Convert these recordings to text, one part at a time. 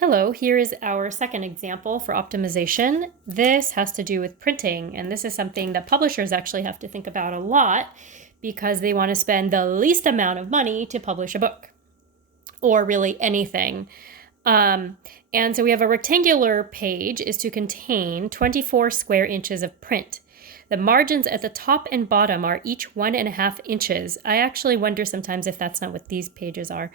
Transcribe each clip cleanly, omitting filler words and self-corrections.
Hello, here is our second example for optimization. This has to do with printing, and this is something that publishers actually have to think about a lot because they want to spend the least amount of money to publish a book, or really anything. And so we have a rectangular page is to contain 24 square inches of print. The margins at the top and bottom are each 1.5 inches. I actually wonder sometimes if that's not what these pages are.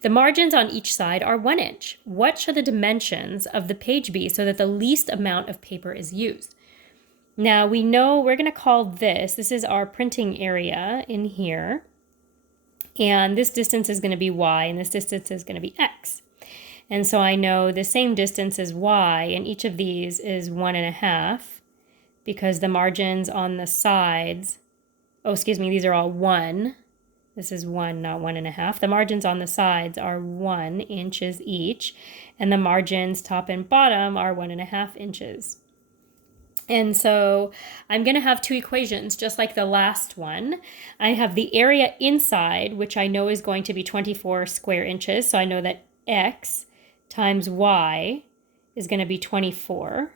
The margins on each side are 1 inch. What should the dimensions of the page be so that the least amount of paper is used? Now we know we're going to call this is our printing area in here. And this distance is going to be y, and this distance is going to be x. And so I know the same distance as y, and each of these is 1.5 because the margins on the sides, these are all 1. This is 1, not 1.5. The margins on the sides are 1 inches each, and the margins top and bottom are 1.5 inches. And so I'm going to have two equations, just like the last one. I have the area inside, which I know is going to be 24 square inches. So I know that x times y is going to be 24.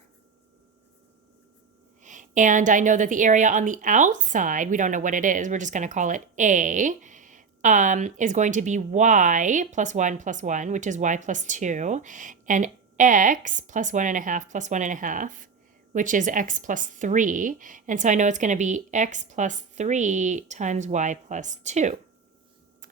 And I know that the area on the outside, we don't know what it is, we're just going to call it A, is going to be y plus 1 plus 1, which is y plus 2, and x plus 1.5 plus 1.5, which is x plus 3. And so I know it's going to be x plus 3 times y plus 2.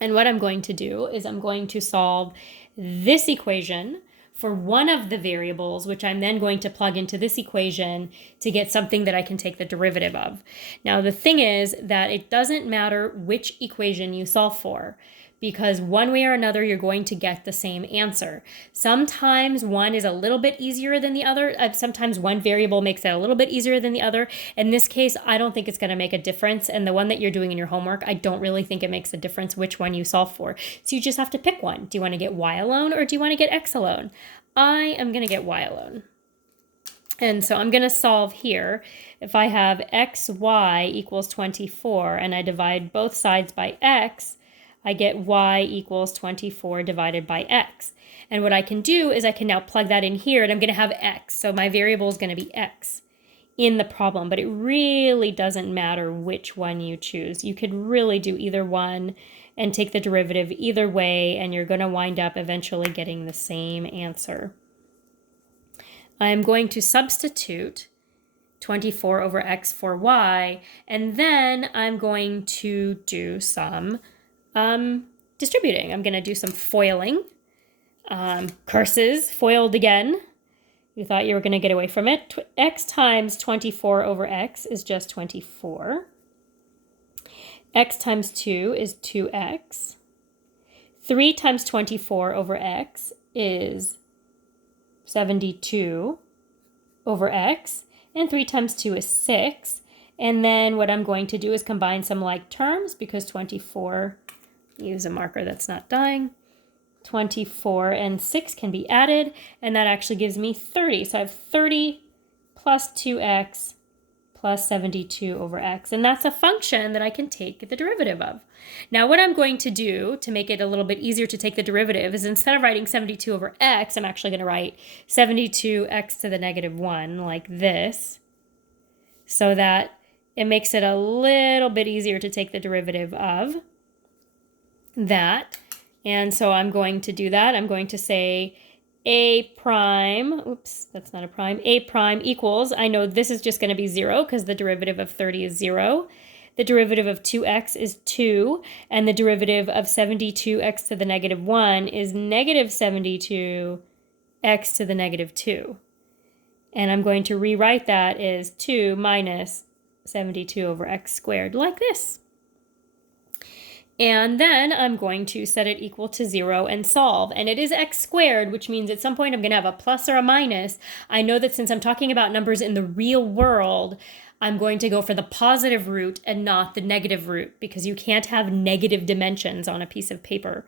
And what I'm going to do is I'm going to solve this equation for one of the variables, which I'm then going to plug into this equation to get something that I can take the derivative of. Now, the thing is that it doesn't matter which equation you solve for, because one way or another, you're going to get the same answer. Sometimes one is a little bit easier than the other. Sometimes one variable makes it a little bit easier than the other. In this case, I don't think it's going to make a difference. And the one that you're doing in your homework, I don't really think it makes a difference which one you solve for. So you just have to pick one. Do you want to get y alone or do you want to get x alone? I am going to get y alone. And so I'm going to solve here. If I have xy equals 24 and I divide both sides by x, I get y equals 24 divided by x. And what I can do is I can now plug that in here, and I'm going to have x. So my variable is going to be x in the problem, but it really doesn't matter which one you choose. You could really do either one and take the derivative either way, and you're going to wind up eventually getting the same answer. I'm going to substitute 24 over x for y, and then I'm going to do some distributing. I'm going to do some foiling. Curses, foiled again. You thought you were going to get away from it. X times 24 over x is just 24. X times 2 is 2x. 3 times 24 over x is 72 over x. And 3 times 2 is 6. And then what I'm going to do is combine some like terms, because 24, use a marker that's not dying, 24 and 6 can be added, and that actually gives me 30. So I have 30 plus 2x plus 72 over x, and that's a function that I can take the derivative of. Now what I'm going to do to make it a little bit easier to take the derivative is, instead of writing 72 over x, I'm actually going to write 72x to the negative 1 like this, so that it makes it a little bit easier to take the derivative of that. And so I'm going to do that. I'm going to say a prime, oops, that's not a prime, a prime equals, I know this is just going to be 0 because the derivative of 30 is 0. The derivative of 2x is 2, and the derivative of 72x to the negative 1 is negative 72x to the negative 2. And I'm going to rewrite that as 2 minus 72 over x squared, like this. And then I'm going to set it equal to 0 and solve. And it is x squared, which means at some point I'm going to have a plus or a minus. I know that since I'm talking about numbers in the real world, I'm going to go for the positive root and not the negative root, because you can't have negative dimensions on a piece of paper.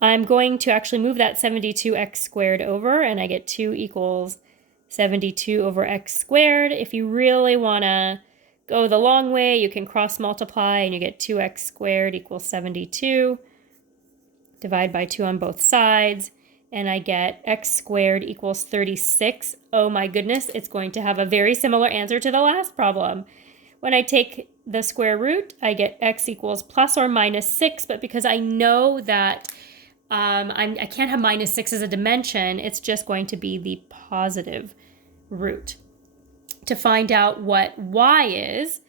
I'm going to actually move that 72x squared over, and I get 2 equals 72 over x squared. If you really want to go the long way, you can cross multiply and you get 2x squared equals 72. Divide by 2 on both sides, and I get x squared equals 36. Oh my goodness, it's going to have a very similar answer to the last problem. When I take the square root, I get x equals plus or minus 6, but because I know that I can't have minus 6 as a dimension, it's just going to be the positive root. To find out what y is,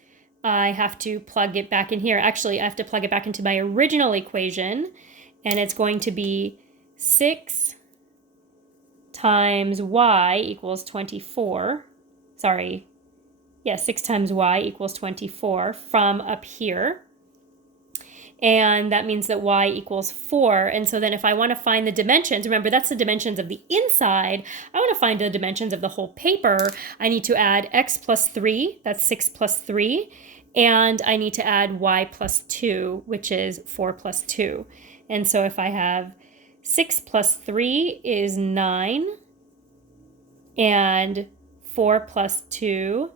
I have to plug it back in here. Actually, I have to plug it back into my original equation, and it's going to be 6 times y equals 24. Sorry. Yeah, 6 times y equals 24 from up here. And that means that y equals 4. And so then if I want to find the dimensions, remember that's the dimensions of the inside. I want to find the dimensions of the whole paper. I need to add x plus 3, that's 6 plus 3. And I need to add y plus 2, which is 4 plus 2. And so if I have 6 plus 3 is 9, and 4 plus 2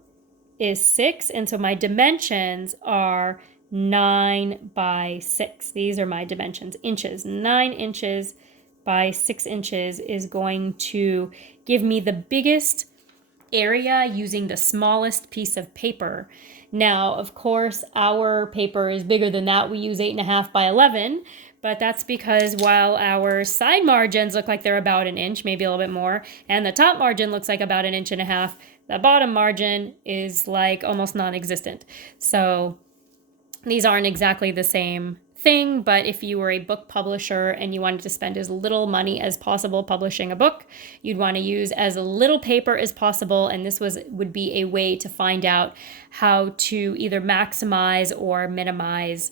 is 6. And so my dimensions are 9 by 6. These are my dimensions, inches. 9 inches by 6 inches is going to give me the biggest area using the smallest piece of paper. Now, of course, our paper is bigger than that. We use 8.5 by 11, but that's because while our side margins look like they're about an inch, maybe a little bit more, and the top margin looks like about 1.5 inches, the bottom margin is like almost non-existent. So these aren't exactly the same thing, but if you were a book publisher and you wanted to spend as little money as possible publishing a book, you'd want to use as little paper as possible, and this would be a way to find out how to either maximize or minimize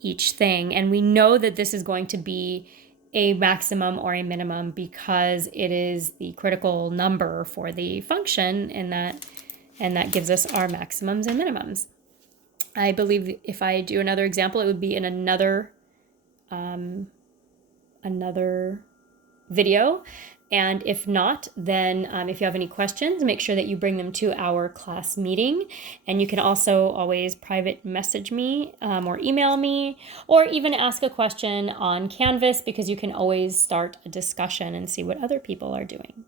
each thing. And we know that this is going to be a maximum or a minimum because it is the critical number for the function, and that gives us our maximums and minimums. I believe if I do another example, it would be in another video. And if not, then if you have any questions, make sure that you bring them to our class meeting. And you can also always private message me or email me, or even ask a question on Canvas, because you can always start a discussion and see what other people are doing.